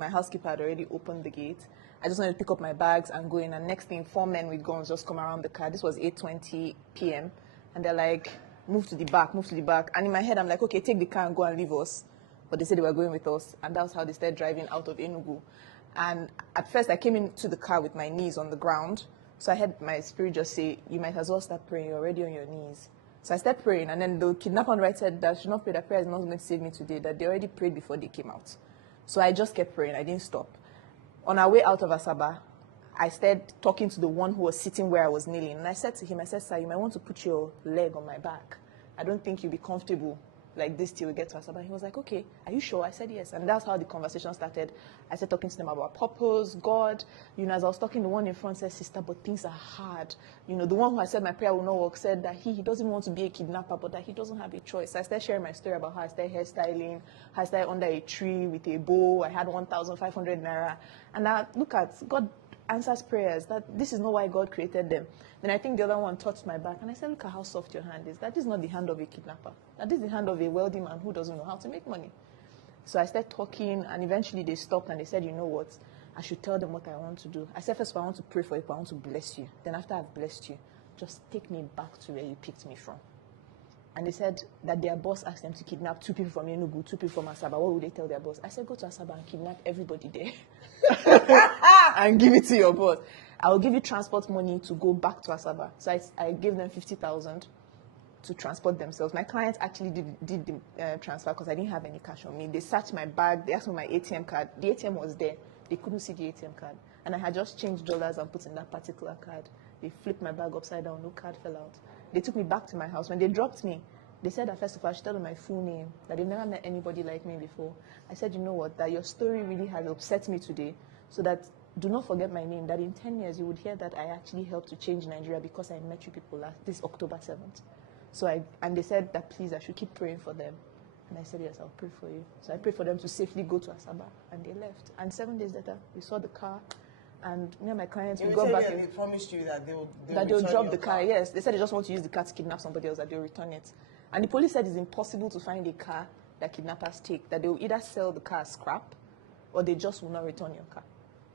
My housekeeper had already opened the gate. I just wanted to pick up my bags and go in. And next thing, 4 men with guns just come around the car. This was 8:20 p.m. And they're like, move to the back, move to the back. And in my head, I'm like, okay, take the car and go and leave us. But they said they were going with us. And that's how they started driving out of Enugu. And at first, I came into the car with my knees on the ground. So I had my spirit just say, you might as well start praying. You're already on your knees. So I started praying. And then the kidnapper on the right said that I should not pray. That prayer is not going to save me today. That they already prayed before they came out. So I just kept praying. I didn't stop. On our way out of Asaba, I started talking to the one who was sitting where I was kneeling. And I said to him, I said, sir, you might want to put your leg on my back. I don't think you'll be comfortable like this till we get to Asaba. He was like, okay, are you sure? I said, yes. And that's how the conversation started. I started talking to them about purpose, God. As I was talking, the one in front said, sister, but things are hard. The one who I said my prayer will not work said that he doesn't want to be a kidnapper, but that he doesn't have a choice. So I started sharing my story about how I started hairstyling, how I started under a tree with a bow. I had 1,500 naira. And now look at God answers prayers, that this is not why God created them. Then I think the other one touched my back, and I said, look at how soft your hand is. That is not the hand of a kidnapper. That is the hand of a wealthy man who doesn't know how to make money. So I started talking, and eventually they stopped, and they said, you know what, I should tell them what I want to do. I said, first of all, I want to pray for you, but I want to bless you. Then after I've blessed you, just take me back to where you picked me from. And they said that their boss asked them to kidnap 2 people from Enugu, 2 people from Asaba. What would they tell their boss? I said, go to Asaba and kidnap everybody there. And give it to your boss. I will give you transport money to go back to Asaba. So I gave them 50,000 to transport themselves. My clients actually did the transfer because I didn't have any cash on me. They searched my bag. They asked for my ATM card. The ATM was there. They couldn't see the ATM card. And I had just changed dollars and put in that particular card. They flipped my bag upside down. No card fell out. They took me back to my house. When they dropped me, they said that first of all, I should tell them my full name, that they've never met anybody like me before. I said, you know what, that your story really has upset me today, so that do not forget my name, that in 10 years you would hear that I actually helped to change Nigeria because I met you people this October 7th. And they said that please, I should keep praying for them. And I said, yes, I'll pray for you. So I prayed for them to safely go to Asaba, and they left. And 7 days later, we saw the car. And me and my clients, we got back. They promised you that they'll drop the car. Yes, they said they just want to use the car to kidnap somebody else, that they'll return it. And the police said it's impossible to find a car that kidnappers take, that they will either sell the car as scrap or they just will not return your car.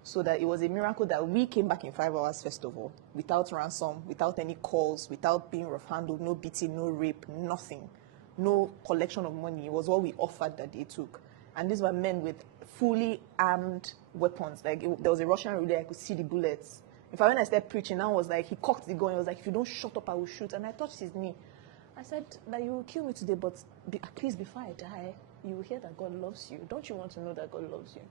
So that it was a miracle that we came back in 5 hours, first of all, without ransom, without any calls, without being rough-handled, no beating, no rape, nothing. No collection of money. It was what we offered that they took. And these were men with fully armed weapons. Like, there was a Russian ruler, I could see the bullets. In fact, when I started preaching, I was like, he cocked the gun. He was like, if you don't shut up, I will shoot. And I touched his knee. I said, that you will kill me today, but please, before I die, you will hear that God loves you. Don't you want to know that God loves you?